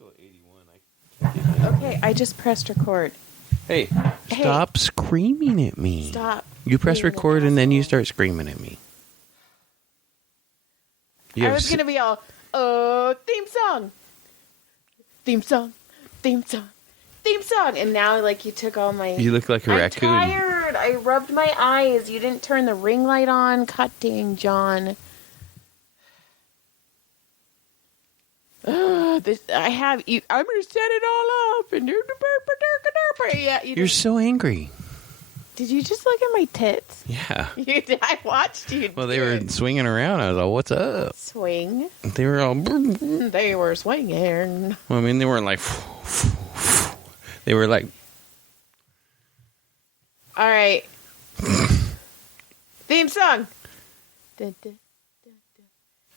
still at 81. Okay, I just pressed record. Hey, stop screaming at me. Stop. You press record and then you start screaming at me. I was going to be all, theme song. Theme song. Theme song. Theme song. And now, like, you took all my... You look like a raccoon. I'm tired. I rubbed my eyes. You didn't turn the ring light on. God dang, John. I'm going to set it all up. And yeah, You're so angry. Did you just look at my tits? Yeah. I watched you. Well, they were swinging around. I was like, what's up? Swing. They were all... They were swinging. Well, I mean, they weren't like... They were like... All right. Theme song. Dun, dun, dun, dun.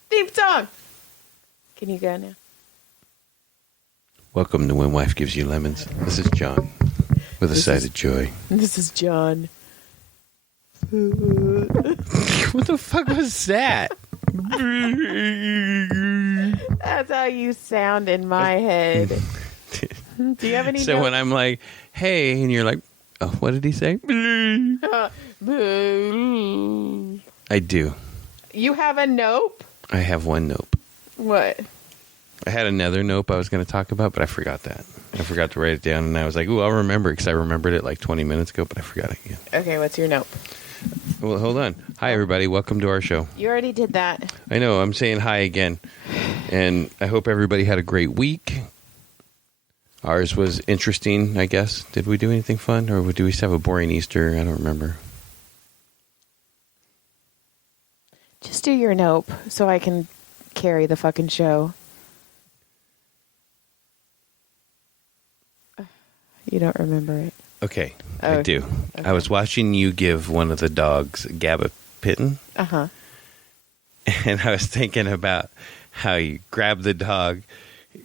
Theme song. Can you go now? Welcome to When Wife Gives You Lemons. This is John with a side of joy. This is John. What the fuck was that? That's how you sound in my head. Do you have any So notes? when I'm like, hey, and you're like, oh, what did he say? I do. You have a nope? I have one nope. What? I had another nope I was going to talk about, but I forgot that. I forgot to write it down, and I was like, ooh, I'll remember it because I remembered it like 20 minutes ago, but I forgot it again. Okay, what's your nope? Well, hold on. Hi, everybody. Welcome to our show. You already did that. I know. I'm saying hi again, and I hope everybody had a great week. Ours was interesting, I guess. Did we do anything fun, or do we just have a boring Easter? I don't remember. Just do your nope so I can carry the fucking show. You don't remember it. Okay, Oh, I do. okay. I was watching you give one of the dogs gabapentin, Uh-huh. and I was thinking about how you grabbed the dog,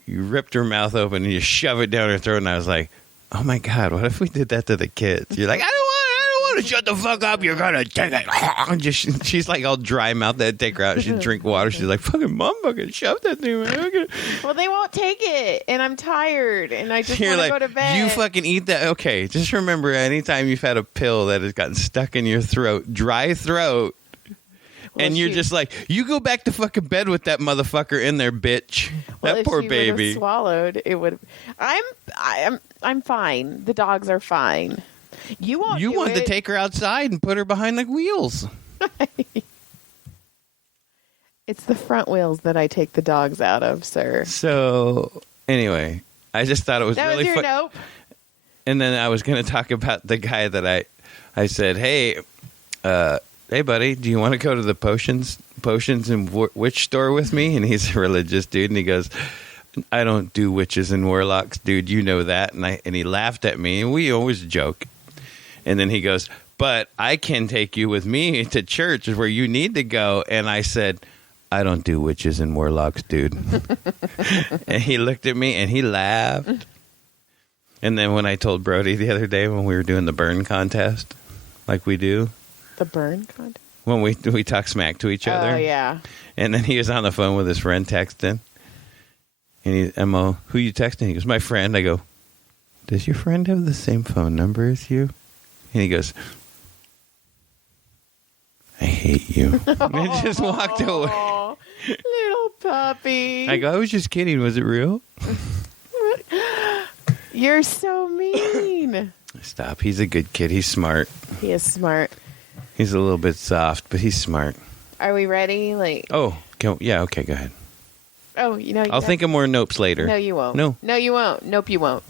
you ripped her mouth open, and you shove it down her throat, and I was like, oh my God, what if we did that to the kids? You're like, I don't want to shut the fuck up, you're going to take it. And she's like all dry mouthed, they'd take her out, she'd drink water, she's like, fucking mom fucking shoved that thing, man. Well, they won't take it, and I'm tired, and I just You're want to like, go to bed. you fucking eat that. Okay, just remember, anytime you've had a pill that has gotten stuck in your throat, dry throat, and you're just like, you go back to fucking bed with that motherfucker in there, bitch. Well, that if poor she baby. would've swallowed, it would. I'm fine. The dogs are fine. You won't. You wanted to take her outside and put her behind the wheels. It's the front wheels that I take the dogs out of, sir. So anyway, I just thought it was That really was your fun. nope. And then I was going to talk about the guy that I said, hey, buddy, do you want to go to the potions and witch store with me? And he's a religious dude, and he goes, I don't do witches and warlocks, dude. You know that. And he laughed at me, and we always joke. And then he goes, but I can take you with me to church where you need to go. And I said, I don't do witches and warlocks, dude. And he looked at me and he laughed. And then when I told Brody the other day when we were doing the burn contest, like we do. The burn contest? When we talk smack to each other. Oh, yeah. And then he was on the phone with his friend texting. And I'm all, who you texting? He goes, my friend. I go, does your friend have the same phone number as you? And he goes, I hate you. And he just walked away. Little puppy. I go, I was just kidding. Was it real? You're so mean. Stop. He's a good kid. He's smart. He is smart. He's a little bit soft, but he's smart. Are we ready? Yeah, okay, go ahead. Oh, you know. I'll think of more nopes later. No, you won't. No, you won't. Nope, you won't.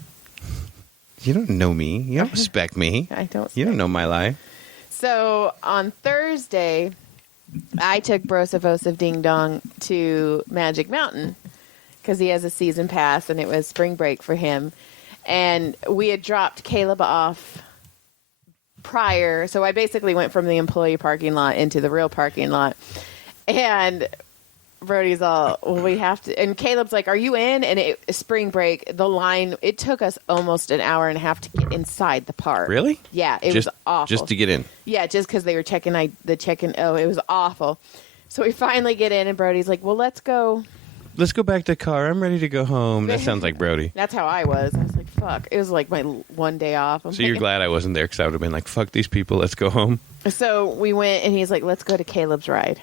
You don't know me. You don't respect me. I don't. You don't know my life. So on Thursday, I took Brosivosive Ding Dong to Magic Mountain because he has a season pass and it was spring break for him. And we had dropped Caleb off prior. So I basically went from the employee parking lot into the real parking lot. And Brody's all, well, we have to, and Caleb's like, are you in? And spring break, the line, it took us almost an hour and a half to get inside the park. Really? Yeah, it was awful. Just to get in? Yeah, just because they were checking the check-in. Oh, it was awful. So we finally get in, and Brody's like, well, let's go let's go back to the car. I'm ready to go home. That sounds like Brody. That's how I was. I was like, fuck. It was like my one day off. So you're glad I wasn't there because I would have been like, fuck these people. Let's go home. So we went and he's like, let's go to Caleb's ride.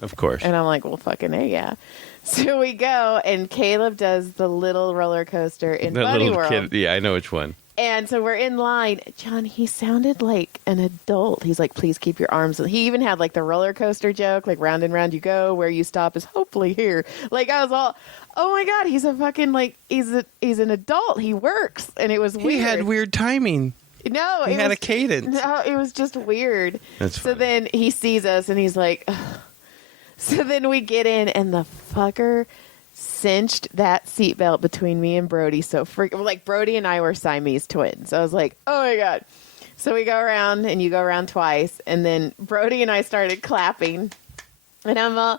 Of course. And I'm like, well, fucking A, yeah. So we go and Caleb does the little roller coaster in Bunny World. Kid, yeah, I know which one. And so we're in line. John, he sounded like an adult. He's like, please keep your arms. He even had like the roller coaster joke, like round and round you go. Where you stop is hopefully here. Like I was all, oh my God, he's a fucking like, he's an adult. He works. And it was weird. He had weird timing. No, he had a cadence. No, it was just weird. That's so funny. then he sees us and he's like, ugh. So then we get in and the fucker cinched that seatbelt between me and Brody. So like Brody and I were Siamese twins. So I was like, oh my God. So we go around and you go around twice. And then Brody and I started clapping. And I'm all,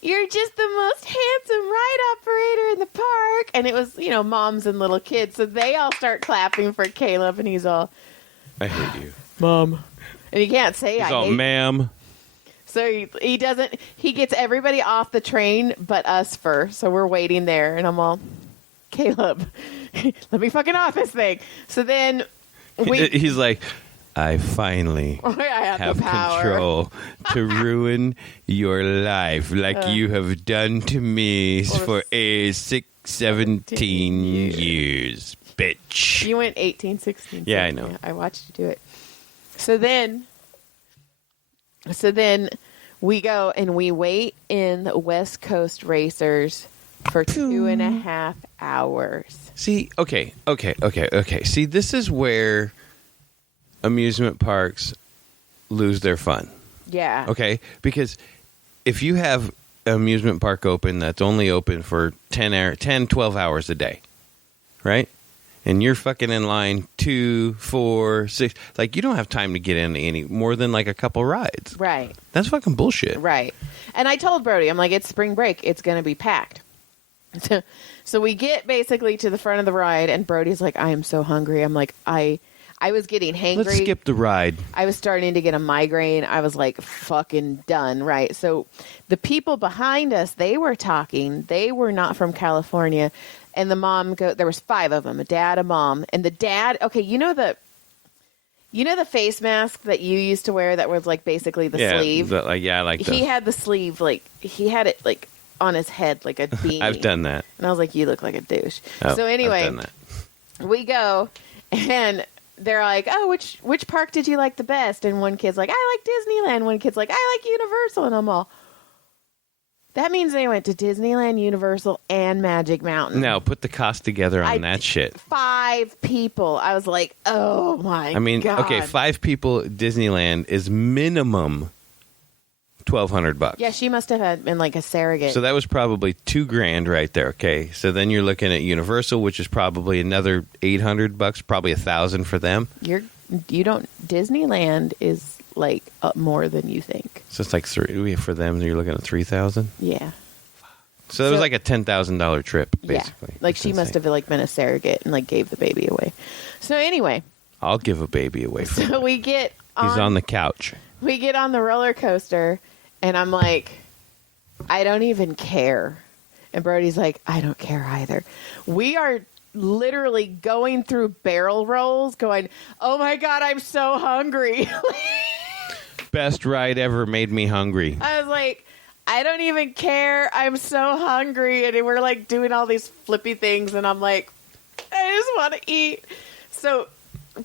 you're just the most handsome ride operator in the park. And it was, moms and little kids. So they all start clapping for Caleb. And he's all, I hate you. Mom. And he can't say he's I all, hate ma'am. So he doesn't, he gets everybody off the train but us first. So we're waiting there. And I'm all, Caleb, let me fucking off this thing. So then he's like, I finally have control to ruin your life like you have done to me for 17 years, bitch. You went 18, 16. Yeah, I know. I watched you do it. So then we go and we wait in the West Coast Racers for 2.5 hours. See, okay. See, this is where amusement parks lose their fun. Yeah. Okay? Because if you have an amusement park open that's only open for 12 hours a day, right? And you're fucking in line 2, 4, 6. Like, you don't have time to get into any more than like a couple rides. Right. That's fucking bullshit. Right. And I told Brody, I'm like, it's spring break. It's going to be packed. So we get basically to the front of the ride, and Brody's like, I am so hungry. I'm like, I was getting hangry. Let's skip the ride. I was starting to get a migraine. I was like, fucking done, right? So the people behind us, they were talking. They were not from California. And the mom, there was 5 of them, a dad, a mom. And the dad, okay, you know the face mask that you used to wear that was like basically the sleeve? I like that. He had the sleeve, like, he had it like on his head like a beanie. I've done that. And I was like, you look like a douche. Oh, so anyway, I've done that. We go, and they're like, oh, which park did you like the best? And one kid's like, I like Disneyland. One kid's like, I like Universal. And I'm all, that means they went to Disneyland, Universal, and Magic Mountain. Now, put the cost together on that shit. 5 people. I was like, oh my God. Okay, 5 people at Disneyland is minimum $1,200. Yeah, she must have been like a surrogate. So that was probably $2,000 right there. Okay, so then you're looking at Universal, which is probably another $800, probably $1,000 for them. Disneyland is like more than you think. So it's like 3 for them. You're looking at $3,000. Yeah. So it was like a $10,000 trip, basically. Yeah. Like she must have like been a surrogate and like gave the baby away. So anyway, I'll give a baby away for him. So we get He's on the couch. We get on the roller coaster, and I'm like, I don't even care. And Brody's like, I don't care either. We are literally going through barrel rolls going, oh my God, I'm so hungry. Best ride ever, made me hungry. I was like, I don't even care. I'm so hungry. And we're like doing all these flippy things. And I'm like, I just want to eat. So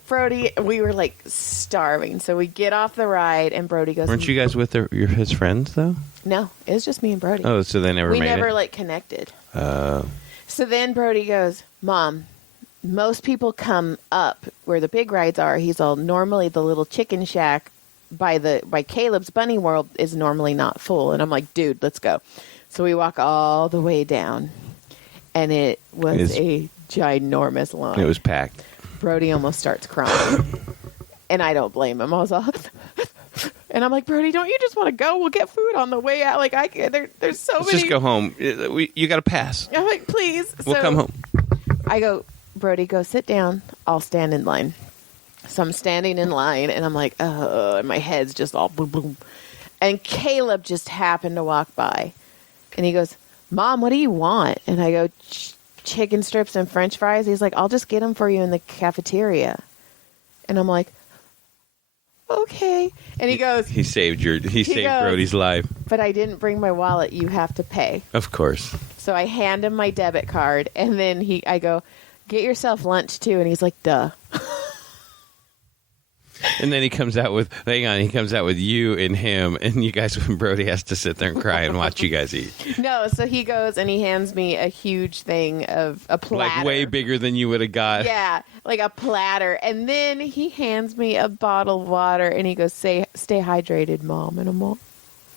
Brody, we were like starving. So we get off the ride and Brody goes, weren't you guys with his friends though? No, it was just me and Brody. Oh, so they never made it? We never like connected. So then Brody goes, Mom, most people come up where the big rides are. He's all, normally the little chicken shack by Caleb's Bunny World is normally not full. And I'm like, dude, let's go. So we walk all the way down, and it was a ginormous line. It was packed. Brody almost starts crying. And I don't blame him. I was all, and I'm like, Brody, don't you just want to go? We'll get food on the way out. Like, there's so many. Let's just go home. You got to pass. I'm like, please. We'll come home. I go, Brody, go sit down. I'll stand in line. So I'm standing in line, and I'm like, and my head's just all boom, boom. And Caleb just happened to walk by. And he goes, Mom, what do you want? And I go, chicken strips and French fries. He's like, I'll just get them for you in the cafeteria. And I'm like, okay. And he goes, he saved goes, Brody's life. But I didn't bring my wallet. You have to pay. Of course. So I hand him my debit card, and then I go, get yourself lunch too. And he's like, duh. And then he comes out with you and him, and you guys, when Brody has to sit there and cry and watch you guys eat. No, so he goes and he hands me a huge thing of a platter. Like way bigger than you would have got. Yeah, like a platter. And then he hands me a bottle of water, and he goes, stay hydrated, Mom. And I'm all,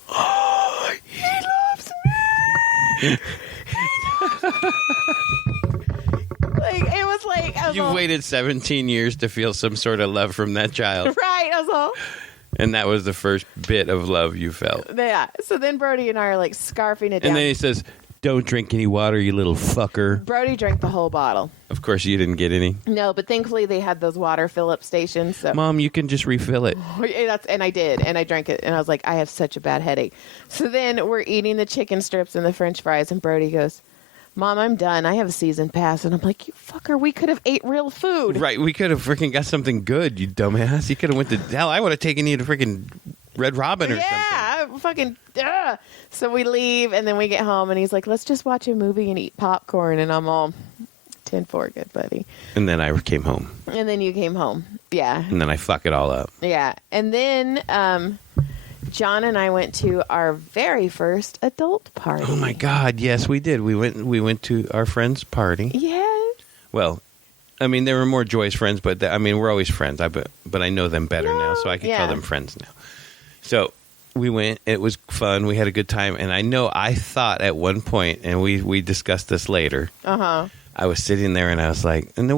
oh, he loves me. Like, it was like... You've waited 17 years to feel some sort of love from that child. Right, I was all... And that was the first bit of love you felt. Yeah. So then Brody and I are like scarfing it down. And then he says, don't drink any water, you little fucker. Brody drank the whole bottle. Of course you didn't get any. No, but thankfully they had those water fill-up stations. So. Mom, you can just refill it. And I did. And I drank it. And I was like, I have such a bad headache. So then we're eating the chicken strips and the French fries. And Brody goes, Mom, I'm done. I have a season pass. And I'm like, you fucker, we could have ate real food. Right, we could have freaking got something good, you dumbass. You could have went to... Hell, I would have taken you to freaking Red Robin or something. Yeah, fucking... So we leave, and then we get home, and he's like, let's just watch a movie and eat popcorn. And I'm all, 10-4, good buddy. And then I came home. And then you came home. Yeah. And then I fuck it all up. Yeah. And then... John and I went to our very first adult party. Oh my God! Yes, we did. We went to our friend's party. Yes. Well, I mean, they were more Joy's friends, but we're always friends. But I know them better now, so I can call them friends now. So we went. It was fun. We had a good time, and I thought at one point, and we discussed this later. I was sitting there, and I was like, and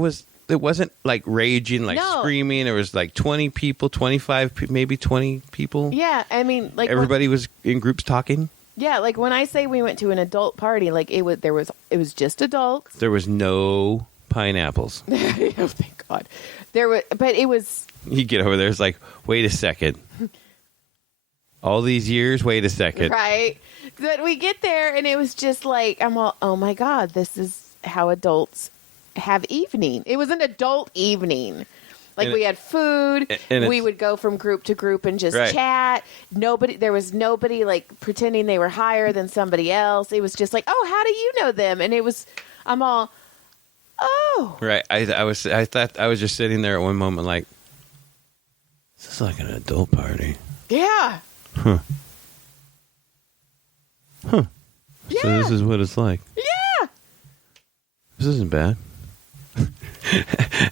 it wasn't like raging, like screaming. There was like 20 people, 25, maybe 20 people. Yeah, I mean, like everybody was in groups talking. Yeah, like when I say we went to an adult party, like it was just adults. There was no pineapples. Oh, thank God. But it was. You get over there, it's like, wait a second. All these years, wait a second. Right. But we get there, and it was just like, I'm all, oh my God, this is how adults have evening. It was an adult evening. Like, we had food. And we would go from group to group and just chat. There was nobody like pretending they were higher than somebody else. It was just like, oh, how do you know them? And I'm all, oh. Right. I thought I was just sitting there at one moment like, this is like an adult party. Yeah. Huh. Yeah. So this is what it's like. Yeah. This isn't bad.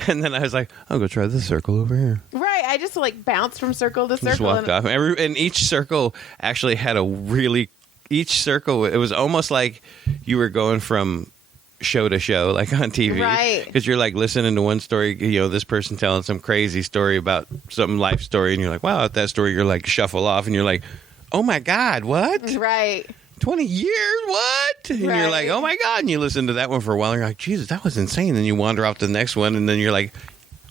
And then I was like, I'll go try this circle over here. Right. I just like bounced from circle to circle. Just walked off. And each circle actually had each circle, it was almost like you were going from show to show, like on TV. Right. Because you're like listening to one story, this person telling some crazy story about some life story, and you're like, wow, at that story, you're like, shuffle off, and you're like, oh my God, what? Right. 20 years? What? And you're like, oh my God. And you listen to that one for a while, and you're like, Jesus, that was insane. Then you wander off to the next one, and then you're like,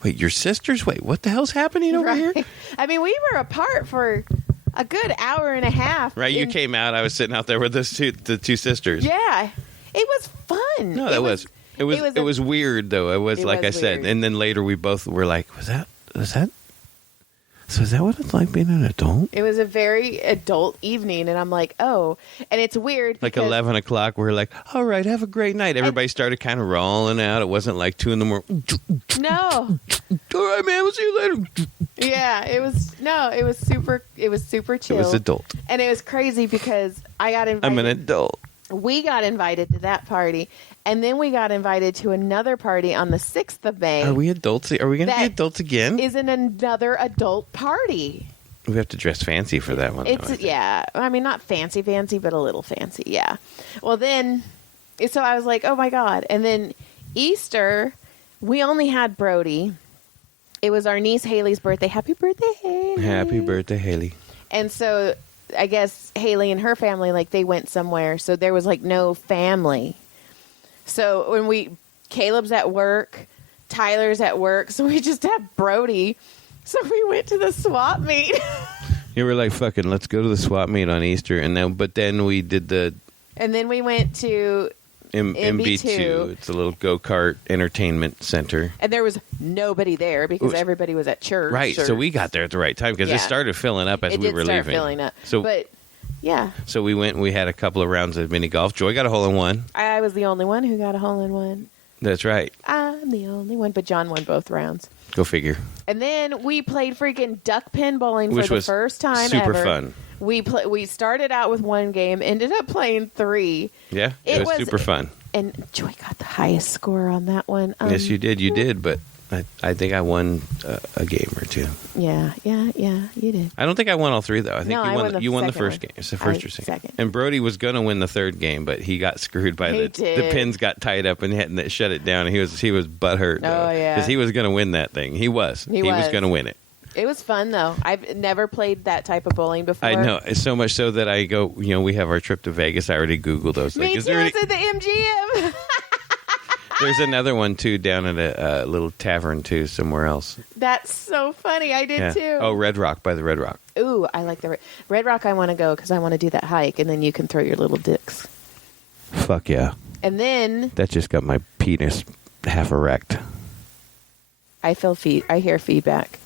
wait, your sisters? Wait, what the hell's happening over here? I mean, we were apart for a good hour and a half. Right, you came out. I was sitting out there with the two sisters. Yeah. It was fun. No, it was weird, though. It was like I said. Weird. And then later we both were like, was that? So is that what it's like being an adult? It was a very adult evening, and I'm like, oh. And it's weird. Like 11 o'clock, we're like, all right, have a great night. Everybody started kind of rolling out. It wasn't like 2 in the morning. No. All right, man, we'll see you later. Yeah, it was super chill. It was adult. And it was crazy because I got invited. I'm an adult. We got invited to that party, and then we got invited to another party on the 6th of May. Are we adults? Are we going to be adults again? Is in another adult party. We have to dress fancy for that one. Yeah. I mean, not fancy, but a little fancy. Yeah. Well, then, so I was like, oh my God. And then Easter, we only had Brody. It was our niece Haley's birthday. Happy birthday, Haley. Happy birthday, Haley. And so I guess Haley and her family, like, they went somewhere. So there was, like, no family. So Caleb's at work, Tyler's at work, so we just have Brody. So we went to the swap meet. You were like, fucking, let's go to the swap meet on Easter. But then we did the And then we went to MB2. It's a little go-kart entertainment center. And there was nobody there because everybody was at church. Right. So we got there at the right time because it started filling up as we were leaving. It did start filling up. But, yeah. So we went and we had a couple of rounds of mini golf. Joy got a hole-in-one. I was the only one who got a hole-in-one. That's right. I'm the only one, but John won both rounds. Go figure. And then we played freaking duck pin bowling for the first time super ever. Fun. We started out with one game, ended up playing 3. Yeah, it was super fun. And Joy got the highest score on that one. Yes, you did. You did, but I think I won a game or two. Yeah, you did. I don't think I won all 3, though. I think you won the first one. game. It's the first or second. Second. And Brody was going to win the 3rd game, but he got screwed by the pins got tied up and that shut it down. And he was butthurt. Oh, yeah. Because he was going to win that thing. He was going to win it. It was fun, though. I've never played that type of bowling before. I know. It's so much so that I go, we have our trip to Vegas. I already Googled those. Me too. It's at the MGM. There's another one, too, down at a little tavern, too, somewhere else. That's so funny. I did, too. Oh, Red Rock, by the Red Rock. Ooh, I like the Red Rock. I want to go because I want to do that hike, and then you can throw your little dicks. Fuck yeah. And then... That just got my penis half erect. I hear feedback.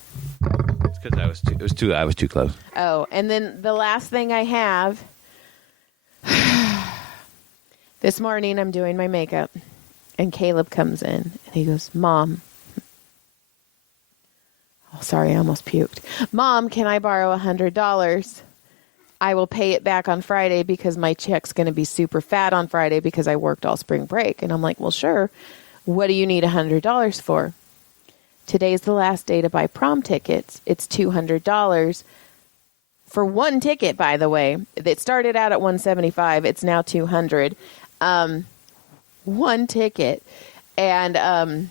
It's because I was too close. Oh, and then the last thing I have... This morning, I'm doing my makeup. And Caleb comes in, and he goes, Mom. Oh, sorry, I almost puked. Mom, can I borrow $100? I will pay it back on Friday because my check's going to be super fat on Friday because I worked all spring break. And I'm like, well, sure. What do you need $100 for? Today's the last day to buy prom tickets. It's $200 for one ticket, by the way. It started out at $175. It's now $200. One ticket. And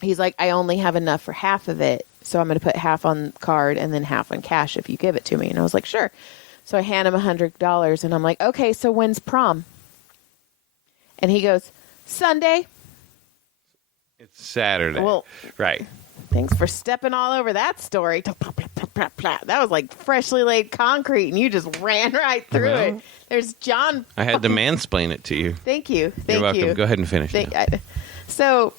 he's like, I only have enough for half of it. So I'm going to put half on card and then half on cash if you give it to me. And I was like, sure. So I hand him $100 and I'm like, okay, so when's prom? And he goes, Sunday. It's Saturday. Well, right. Thanks for stepping all over that story. That was like freshly laid concrete, and you just ran right through it. There's John. I had to mansplain it to you. Thank you. You're welcome. Go ahead and finish. So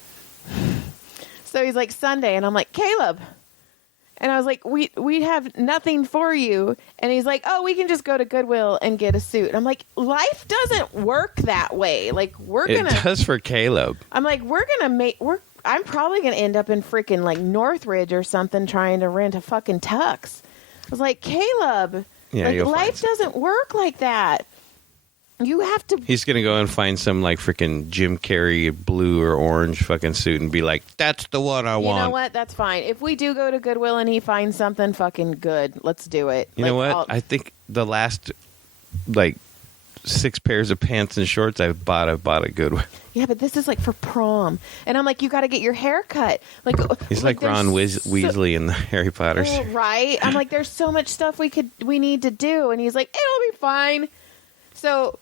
he's like, Sunday, and I'm like, Caleb. And I was like, we have nothing for you. And he's like, oh, we can just go to Goodwill and get a suit. And I'm like, life doesn't work that way. Like, It does for Caleb. I'm like, I'm probably going to end up in freaking like Northridge or something trying to rent a fucking tux. I was like, Caleb, life doesn't work like that. You have to. He's going to go and find some like freaking Jim Carrey blue or orange fucking suit and be like, that's the one I want. You know what? That's fine. If we do go to Goodwill and he finds something fucking good, let's do it. You know what? I think the last 6 pairs of pants and shorts I've bought at Goodwill. Yeah, but this is like for prom. And I'm like, you got to get your hair cut. He's like Ron Weasley in the Harry Potter series. Right? I'm like, there's so much stuff we need to do. And he's like, it'll be fine. So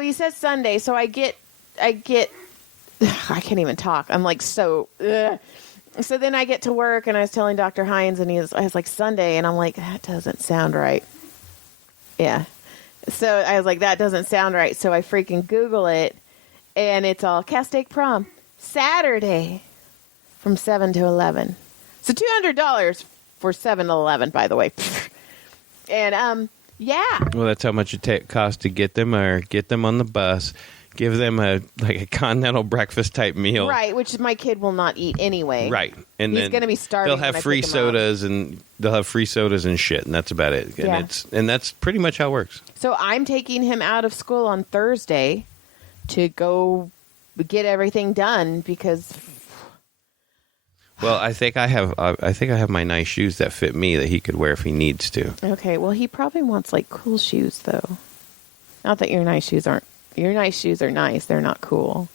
he says Sunday. So I get, I can't even talk. I'm like, so then I get to work and I was telling Dr. Hines and I was like, Sunday. And I'm like, that doesn't sound right. Yeah. So I was like, that doesn't sound right. So I freaking Google it. And it's all Castake Prom Saturday from 7 to 11. So $200 for 7 to 11, by the way. And yeah. Well, that's how much it costs to get them on the bus. Give them a continental breakfast type meal, right? Which my kid will not eat anyway, right? And he's going to be starving. They'll have free sodas and shit, and that's about it. And that's pretty much how it works. So I'm taking him out of school on Thursday to go get everything done because. Well, I think I have my nice shoes that fit me that he could wear if he needs to. Okay, well he probably wants like cool shoes though. Not that your nice shoes aren't. Your nice shoes are nice. They're not cool.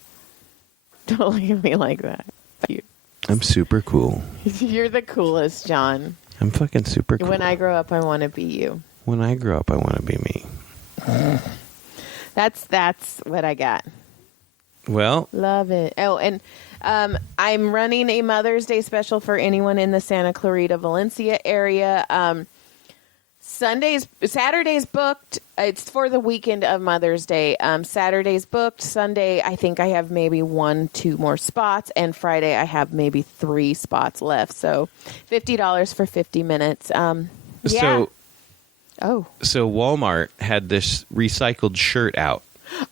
Don't look at me like that. I'm super cool. You're the coolest, John. I'm fucking super cool. When I grow up, I want to be you. When I grow up, I want to be me. That's what I got. Well. Love it. Oh, and I'm running a Mother's Day special for anyone in the Santa Clarita, Valencia area. Saturday's booked. It's for the weekend of Mother's Day. Saturday's booked. Sunday, I think I have maybe 1-2 more spots, and Friday I have maybe 3 spots left. So, $50 for 50 minutes. Yeah. So Walmart had this recycled shirt out.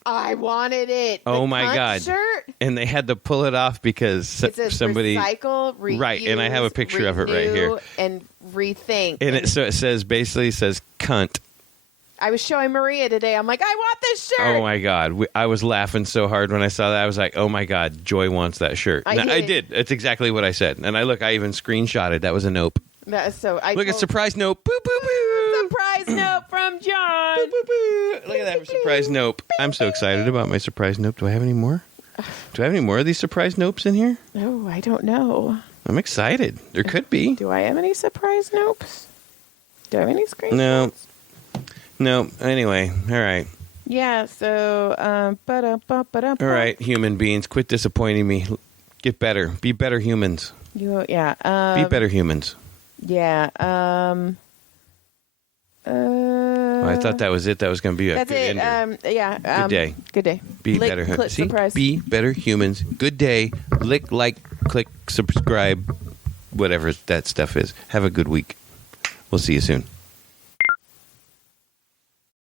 I wanted it. Oh my God! Shirt. And they had to pull it off because somebody recycle, reuse, right. And I have a picture of it right here. And rethink. And it says cunt. I was showing Maria today. I'm like, I want this shirt. Oh my God! I was laughing so hard when I saw that. I was like, oh my God, Joy wants that shirt. I did. It's exactly what I said. And I even screenshotted. That was a nope. That is so. Look at surprise nope. Boo boo boo. Surprise nope from John. Boo boo boo. Look at that surprise nope. I'm so excited about my surprise nope. Do I have any more? Do I have any more of these surprise nopes in here? Oh, I don't know. I'm excited. There could be. Do I have any surprise nopes? Do I have any screenshots? No. Anyway, all right. Yeah, so, all right, human beings, quit disappointing me. Get better. Be better humans. Be better humans. Yeah. I thought that was it. That was going to be a good ender. Good day. Good day. Be better humans. See? Be better humans. Good day. Like, click, subscribe, whatever that stuff is. Have a good week. We'll see you soon.